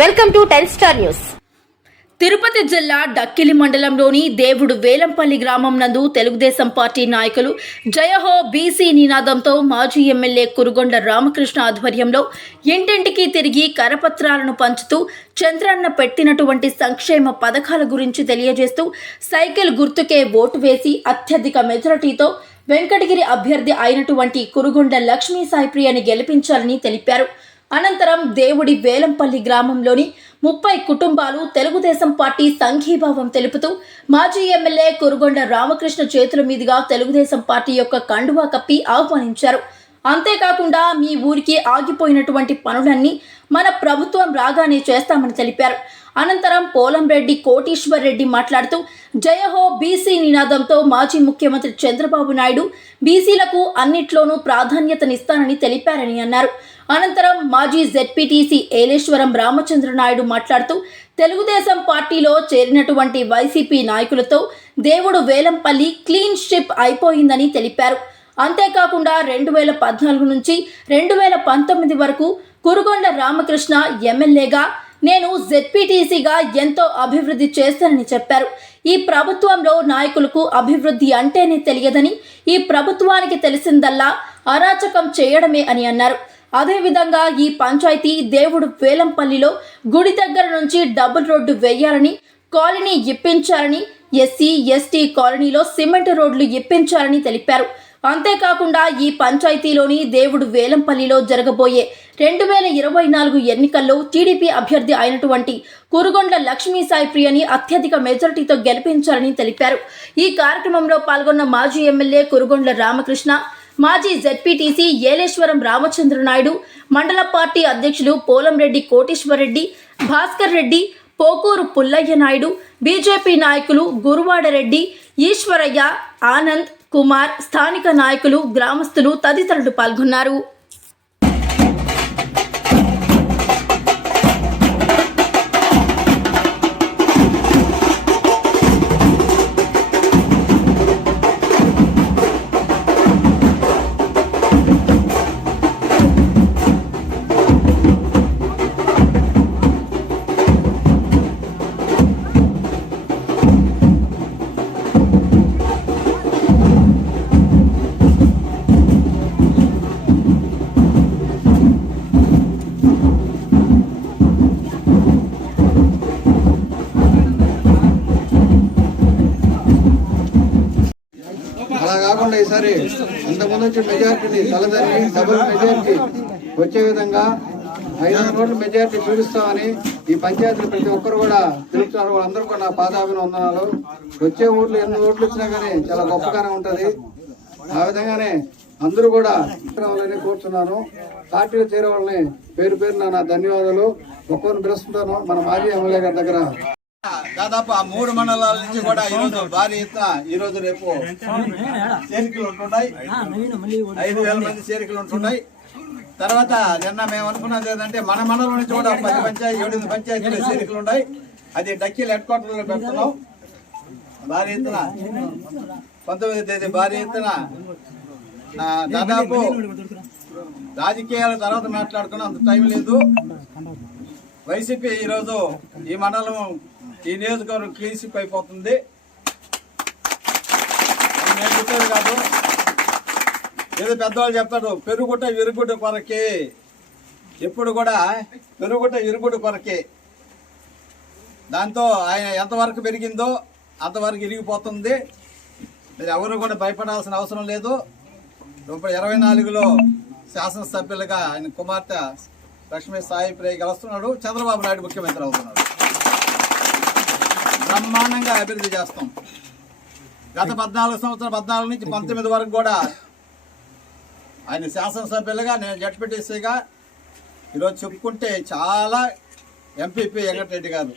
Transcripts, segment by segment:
Welcome to ten star news. Tirupati జిల్లా డక్కిలి మండలంలోని దేవుడు వేలంపల్లి గ్రామం నందు తెలుగుదేశం పార్టీ నాయకులు జయహో బీసీ నినాదంతో మాజీ ఎమ్మెల్యే కురుగొండ రామకృష్ణ ఆధ్వర్యంలో ఇంటింటికి తిరిగి కరపత్రాలను పంచుతూ చంద్రన్న పెట్టినటువంటి సంక్షేమ పథకాల గురించి తెలియజేస్తూ సైకిల్ గుర్తుకే ఓటు వేసి అత్యధిక మెజారిటీతో వెంకటగిరి అభ్యర్థి అయినటువంటి కురుగొండ లక్ష్మీ సాయిప్రియని గెలిపించాలని తెలిపారు. అనంతరం దేవుడి వేలంపల్లి గ్రామంలోని ముప్పై కుటుంబాలు తెలుగుదేశం పార్టీ సంఘీభావం తెలుపుతూ మాజీ ఎమ్మెల్యే కురుగొండ రామకృష్ణ చేతుల మీదుగా తెలుగుదేశం పార్టీ యొక్క కండువా కప్పి ఆహ్వానించారు. అంతేకాకుండా మీ ఊరికి ఆగిపోయినటువంటి పనులన్నీ మన ప్రభుత్వం రాగానే చేస్తామని తెలిపారు. అనంతరం పోలంరెడ్డి కోటీశ్వర్ రెడ్డి మాట్లాడుతూ జయహో బీసీ నినాదంతో మాజీ ముఖ్యమంత్రి చంద్రబాబు నాయుడు బీసీలకు అన్నిట్లోనూ ప్రాధాన్యతనిస్తానని తెలిపారని అన్నారు. అనంతరం మాజీ జెడ్పీటీసీ ఏలేశ్వరం రామచంద్ర నాయుడు మాట్లాడుతూ తెలుగుదేశం పార్టీలో చేరినటువంటి వైసీపీ నాయకులతో దేవుడు వేలంపల్లి క్లీన్ షిప్ అయిపోయిందని తెలిపారు. అంతేకాకుండా రెండు వేల పద్నాలుగు నుంచి రెండు వేల పంతొమ్మిది వరకు కురుగొండ రామకృష్ణ ఎమ్మెల్యేగా నేను జెడ్పీటీసీగా ఎంతో అభివృద్ధి చేస్తానని చెప్పారు. ఈ ప్రభుత్వంలో నాయకులకు అభివృద్ధి అంటేనే తెలియదని ఈ ప్రభుత్వానికి తెలిసిందల్లా అరాచకం చేయడమే అని అన్నారు. అదేవిధంగా ఈ పంచాయతీ దేవుడు వేలంపల్లిలో గుడి దగ్గర నుంచి డబుల్ రోడ్డు వేయాలని కాలనీ ఇప్పించాలని ఎస్సీ ఎస్టీ కాలనీలో సిమెంట్ రోడ్లు ఇప్పించాలని తెలిపారు. అంతేకాకుండా ఈ పంచాయతీలోని దేవుడు వేలంపల్లిలో జరగబోయే రెండు వేల ఇరవై నాలుగు ఎన్నికల్లో టీడీపీ అభ్యర్థి అయినటువంటి కురుగొండ లక్ష్మీ సాయి ప్రియని అత్యధిక మెజారిటీతో గెలిపించాలని తెలిపారు. ఈ కార్యక్రమంలో పాల్గొన్న మాజీ ఎమ్మెల్యే కురుగొండ రామకృష్ణ మాజీ జెడ్పీటీసీ ఏలేశ్వరం రామచంద్ర నాయుడు మండల పార్టీ అధ్యక్షులు పోలంరెడ్డి కోటేశ్వరరెడ్డి భాస్కర్ రెడ్డి పోకూరు పుల్లయ్య నాయుడు బీజేపీ నాయకులు గురువాడరెడ్డి ఈశ్వరయ్య ఆనంద్ కుమార్ స్థానిక నాయకులు గ్రామస్తులు తదితరులు పాల్గొన్నారు. ఈసారి ఇంతకుముందు వచ్చే మెజార్టీని తలదరి డబుల్ మెజార్టీ వచ్చే విధంగా ఐదు వందల ఓట్ల మెజార్టీ చూపిస్తామని ఈ పంచాయతీలు ప్రతి ఒక్కరు కూడా తెలుపుతున్నారు. వాళ్ళందరూ కూడా నా పాదాభివందనాలు వచ్చే ఓట్లు ఎన్ని ఓట్లు వచ్చినా కానీ చాలా గొప్పగానే ఉంటుంది. ఆ విధంగానే అందరూ కూడా రావాలని కోరుతున్నాను పార్టీలో చేరే వాళ్ళని పేరు పేరున నా ధన్యవాదాలు. ఒక్కొక్కరిని పిలుస్తుంటాను. మన మాజీ ఎమ్మెల్యే గారి దగ్గర దాదాపు ఆ మూడు మండలాల నుంచి కూడా ఈరోజు భారీ ఎత్తున ఈరోజు రేపు చేరికలు ఉంటున్నాయి. ఐదు వేల మంది చేరికలు ఉంటున్నాయి. తర్వాత నిన్న మేము అనుకున్నది ఏంటంటే మన మండలం నుంచి కూడా పది పంచాయతీ ఏడు పంచాయతీలు చేరికలు ఉన్నాయి. అది డక్కీలు హెడ్ క్వార్టర్లో పెడుతున్నాం. భారీ ఎత్తున పంతొమ్మిది తేదీ భారీ ఎత్తున దాదాపు రాజకీయాల తర్వాత మాట్లాడుకున్నాం. అంత టైం లేదు. వైసీపీ ఈరోజు ఈ మండలం ఈ నియోజకవర్గం క్లీన్షిప్ అయిపోతుంది. అది నేను కాదు. ఏదో పెద్దవాళ్ళు చెప్తాడు పెరుగుట విరుగుట కొరకే. ఎప్పుడు కూడా పెరుగుట విరుగుట కొరకే. దాంతో ఆయన ఎంతవరకు పెరిగిందో అంతవరకు ఇరిగిపోతుంది. మీరు ఎవరు కూడా భయపడాల్సిన అవసరం లేదు. ఇప్పుడు ఇరవై నాలుగులో శాసనసభ్యులుగా ఆయన కుమార్తె లక్ష్మీ సాయి ప్రియ గెలుస్తున్నాడు. చంద్రబాబు నాయుడు ముఖ్యమంత్రి అవుతున్నాడు. బ్రహ్మాండంగా అభివృద్ధి చేస్తాం. గత పద్నాలుగు సంవత్సరం పద్నాలుగు నుంచి పంతొమ్మిది వరకు కూడా ఆయన శాసనసభ్యులుగా నేను జడ్పీటీసీగా ఈరోజు చెప్పుకుంటే చాలా ఎంపీపీ వెంకటరెడ్డి గారు.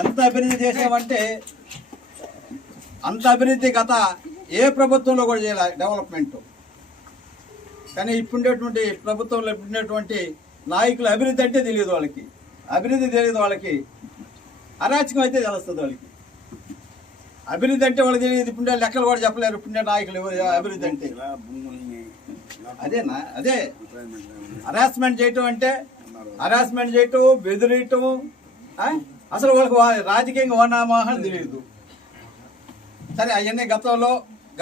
ఎంత అభివృద్ధి చేసామంటే అంత అభివృద్ధి గత ఏ ప్రభుత్వంలో కూడా చేయాలి డెవలప్మెంట్. కానీ ఇప్పుడుండేటువంటి ప్రభుత్వంలో ఇప్పుడుండేటువంటి నాయకులు అభివృద్ధి అంటే తెలియదు వాళ్ళకి. అభివృద్ధి తెలియదు వాళ్ళకి. అరాచకం అయితే తెలుస్తుంది వాళ్ళకి. అభివృద్ధి అంటే వాళ్ళకి తెలియదు. ఇప్పుడు లెక్కలు కూడా చెప్పలేరు. ఇప్పుడు నాయకులు ఎవరు? అభివృద్ధి అంటే. అదేనా అదే హరాస్మెంట్ చేయటం అంటే హరాస్మెంట్ చేయటం బెదిరియటం? అసలు వాళ్ళకి రాజకీయంగా ఓనామోహం తెలియదు. సరే అవన్నీ గతంలో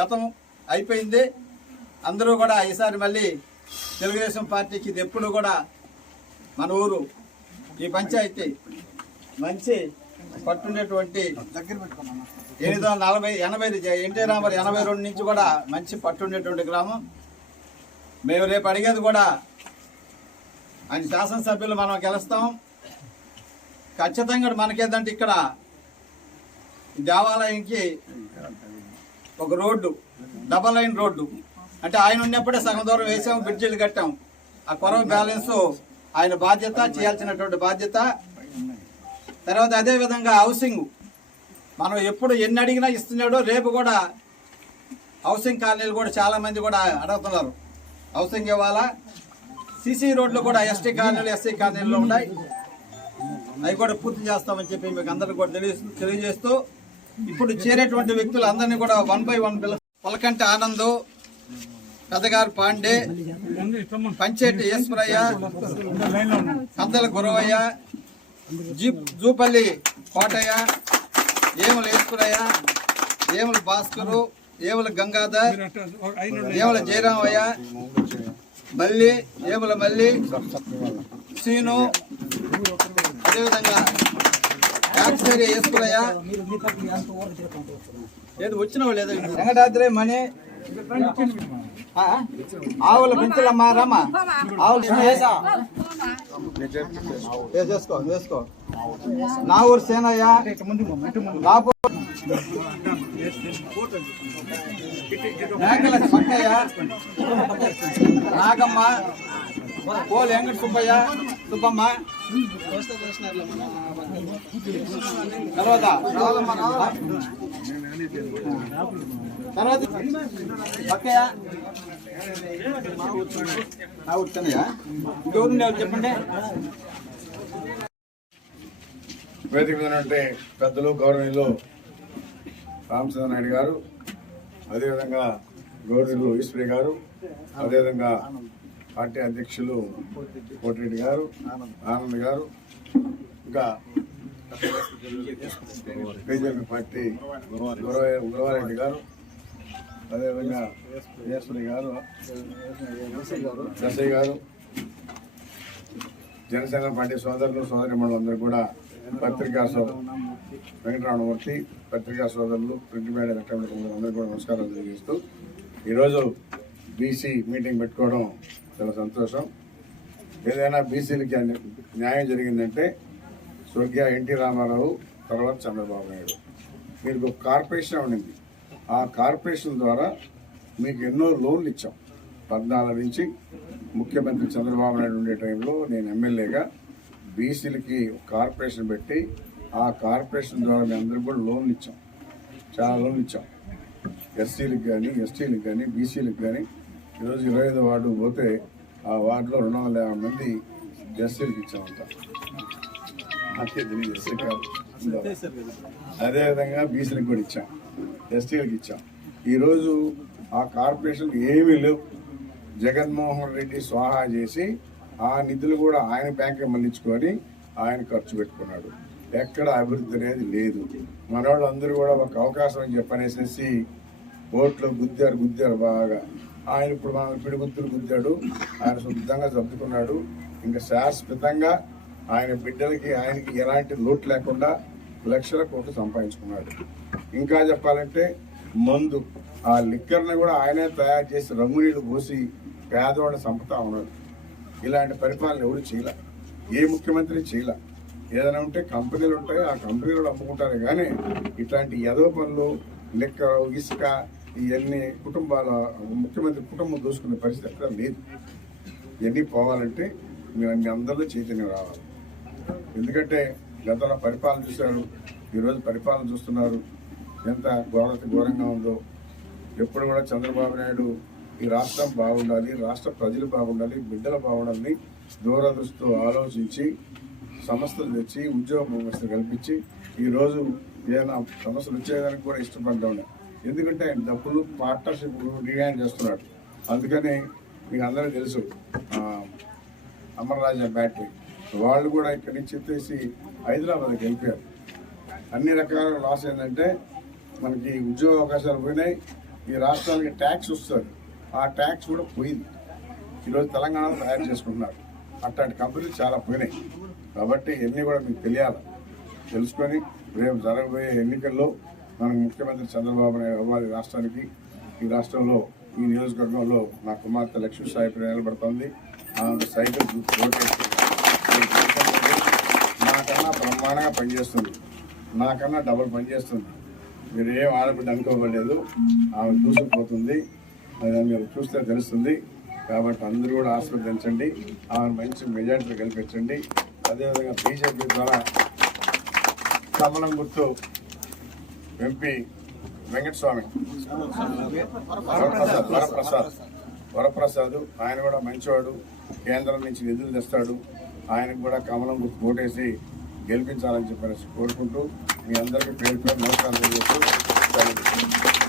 గతం అయిపోయింది. అందరూ కూడా ఈసారి మళ్ళీ తెలుగుదేశం పార్టీకి ఇది ఎప్పుడు కూడా మన ఊరు ఈ పంచాయతీ మంచి పట్టుండేటువంటి ఎనిమిది వందల నలభై ఎనభై ఎన్టీ రామారావు ఎనభై రెండు నుంచి కూడా మంచి పట్టుండేటువంటి గ్రామం. మేము రేపు అడిగేది కూడా ఆయన శాసనసభ్యులు మనం గెలుస్తాం. ఖచ్చితంగా మనకేంటంటే ఇక్కడ దేవాలయంకి ఒక రోడ్డు డబల్ లైన్ రోడ్డు. అంటే ఆయన ఉన్నప్పుడే సగం దూరం వేసాం బ్రిడ్జిలు కట్టాం. ఆ కొరవ బ్యాలెన్స్ ఆయన బాధ్యత చేయాల్సినటువంటి బాధ్యత. తర్వాత అదే విధంగా హౌసింగ్. మనం ఎప్పుడు ఎన్ని అడిగినా ఇస్తున్నాడో రేపు కూడా హౌసింగ్ కాలనీలు కూడా చాలామంది కూడా అడుగుతున్నారు. హౌసింగ్ ఇవ్వాలా? సిసి రోడ్లు కూడా ఎస్టీ కాలనీలు ఎస్సీ కాలనీలు ఉన్నాయి. అవి కూడా పూర్తి చేస్తామని చెప్పి మీకు అందరికీ కూడా తెలియ తెలియజేస్తూ ఇప్పుడు చేరేటువంటి వ్యక్తులు అందరినీ కూడా వన్ బై వన్ పిల్ల పొలకంటి ఆనంద్ పెద్దగారు పాండే పంచేటి ఈశ్వరయ్య కందల గురవయ్య జూపల్లి కోటయ్య ఏముల ఈశ్వరయ్య ఏముల భాస్కరు ఏముల గంగాధర్ ఏముల జయరామయ్య మల్లి ఏముల మల్లి సీను అదేవిధంగా యాక్సరీ ఈశ్వరయ్య ఏది వచ్చిన వాళ్ళు ఏదో వెంకటాద్రి మణి. ఆవుల పెంచులమ్మా రమ్మా. ఆవులు వేసా. వేసేసుకో వేసుకో. నా ఊరు సేనయ్య. రాపో నాగమ్మ. పోలు వెంకట సుబ్బయ్య? సుబ్బమ్మ? తర్వాత? తర్వాత? పక్కయ్య ఇంకెవరు చెప్పండి. వేదిక మీద ఉంటే పెద్దలు గౌరవీయులు రామచంద్ర నాయుడు గారు అదేవిధంగా గౌరవీయులు ఈశ్వరి గారు అదేవిధంగా పార్టీ అధ్యక్షులు కోటిరెడ్డి గారు ఆనంద్ గారు ఇంకా బీజేపీ పార్టీ గురవారెడ్డి గారు అదేవిధంగా ఈశ్వరి గారు దశయ్య గారు జనసేన పార్టీ సోదరులు సోదరి మండలందరూ కూడా పత్రికా సోదరు వెంకటరమణమూర్తి పత్రికా సోదరులు ప్రింట్ మీడియా ఎలక్ట్రానిక్ అందరూ కూడా నమస్కారాలు తెలియజేస్తూ ఈరోజు బీసీ మీటింగ్ పెట్టుకోవడం చాలా సంతోషం. ఏదైనా బీసీలకి న్యాయం జరిగిందంటే స్వర్గీయ ఎన్టీ రామారావు తర్వాత చంద్రబాబు నాయుడు. మీకు ఒక కార్పొరేషన్ ఉండింది. ఆ కార్పొరేషన్ ద్వారా మీకు ఎన్నో లోన్లు ఇచ్చాం. పద్నాలుగు నుంచి ముఖ్యమంత్రి చంద్రబాబు నాయుడు ఉండే టైంలో నేను ఎమ్మెల్యేగా బీసీలకి కార్పొరేషన్ పెట్టి ఆ కార్పొరేషన్ ద్వారా మేము అందరికి కూడా లోన్లు ఇచ్చాం. చాలా లోన్లు ఇచ్చాం. ఎస్సీలకు కానీ ఎస్టీలకు కానీ బీసీలకు కానీ ఈరోజు ఇరవై ఐదు వార్డు పోతే ఆ వార్డులో రెండు వందల యాభై మంది ఎస్సీలకు ఇచ్చామంట. అదేవిధంగా బీసీలకు కూడా ఇచ్చాం ఎస్టీలకు ఇచ్చాం. ఈరోజు ఆ కార్పొరేషన్ ఏమీ లేవు. జగన్మోహన్ రెడ్డి స్వాహా చేసి ఆ నిధులు కూడా ఆయన బ్యాంక్కి మళ్ళించుకొని ఆయన ఖర్చు పెట్టుకున్నాడు. ఎక్కడ అభివృద్ధి అనేది లేదు. మన అందరూ కూడా ఒక అవకాశం అని చెప్పనేసేసి ఓట్లో గుద్దారు గుద్దారు బాగా. ఆయన ఇప్పుడు మా పిడిగుత్తులు గుద్దాడు ఆయన శుద్ధంగా సర్దుకున్నాడు. ఇంకా శాశ్వతంగా ఆయన బిడ్డలకి ఆయనకి ఎలాంటి లోటు లేకుండా లక్షల కోట్లు సంపాదించుకున్నాడు. ఇంకా చెప్పాలంటే మందు ఆ లిక్కర్ని కూడా ఆయనే తయారు చేసి రంగు నీళ్ళు పోసి పేదవాళ్ళని చంపుతా ఉన్నాడు ఇలాంటి పరిపాలన ఎవరు చేయలే. ఏ ముఖ్యమంత్రి చేయలే. ఏదైనా ఉంటే కంపెనీలు ఉంటాయి ఆ కంపెనీలు అమ్ముకుంటారు. కానీ ఇట్లాంటి ఎదవ పనులు లిక్కర్ ఇసుక ఇవన్నీ కుటుంబాల ముఖ్యమంత్రి కుటుంబం దోసుకునే పరిస్థితి ఎక్కడ లేదు. ఇవన్నీ పోవాలంటే మీరు మీ అందరిలో చైతన్యం రావాలి. ఎందుకంటే గతంలో పరిపాలన చూశారు ఈరోజు పరిపాలన చూస్తున్నారు. ఎంత ఘోరత ఘోరంగా ఉందో. ఎప్పుడు కూడా చంద్రబాబు నాయుడు ఈ రాష్ట్రం బాగుండాలి రాష్ట్ర ప్రజలు బాగుండాలి బిడ్డలు బాగుండాలని దూరదృష్టితో ఆలోచించి సంస్థలు తెచ్చి ఉద్యోగ వ్యవస్థ కల్పించి ఈరోజు ఏదైనా సమస్యలు వచ్చేదానికి కూడా ఇష్టపడతా ఉన్నాయి ఎందుకంటే ఆయన డబ్బులు పార్ట్నర్షిప్ డిమాండ్ చేస్తున్నాడు. అందుకని మీకు అందరూ తెలుసు ఆ, అమర్రాజా బ్యాటరీ. వాళ్ళు కూడా ఇక్కడి నుంచి ఎత్తేసి హైదరాబాద్కి వెళ్ళిపోయారు. అన్ని రకాల లాస్ ఏంటంటే మనకి ఉద్యోగ అవకాశాలు పోయినాయి. ఈ రాష్ట్రానికి ట్యాక్స్ వస్తుంది. ఆ ట్యాక్స్ కూడా పోయింది. ఈరోజు తెలంగాణలో తయారు చేసుకుంటున్నారు. అట్లాంటి కంపెనీలు చాలా పోయినాయి. కాబట్టి ఇవన్నీ కూడా మీకు తెలియాలి. తెలుసుకొని రేపు జరగబోయే ఎన్నికల్లో మనకు ముఖ్యమంత్రి చంద్రబాబు నాయుడు అవ్వాలి రాష్ట్రానికి. ఈ రాష్ట్రంలో ఈ నియోజకవర్గంలో నా కుమార్తె లక్ష్మీ సాయి ప్రియ నిలబడుతోంది. ఆమె సైకిల్ నాకన్నా బ్రహ్మాండంగా పనిచేస్తుంది. నాకన్నా డబుల్ పనిచేస్తుంది. మీరు ఏం ఆడబిడ్డ అనుకోవలేదు ఆమె దూసుకుపోతుంది. అది మీరు చూస్తే తెలుస్తుంది. కాబట్టి అందరూ కూడా ఆశీర్వదించండి. ఆమె మంచి మెజార్టీ కల్పించండి అదేవిధంగా బీజేపీ ద్వారా కమలం గుర్తు ఎంపీ వెంకటస్వామి. వరప్రసాద్ వరప్రసాద్. వరప్రసాద్ ఆయన కూడా మంచివాడు. కేంద్రం నుంచి నిధులు తెస్తాడు. ఆయనకు కూడా కమలం గుర్తు ఓటేసి గెలిపించాలని చెప్పేసి కోరుకుంటూ మీ అందరికీ పేరు పేరు నమస్కారం తెలియజేస్తూ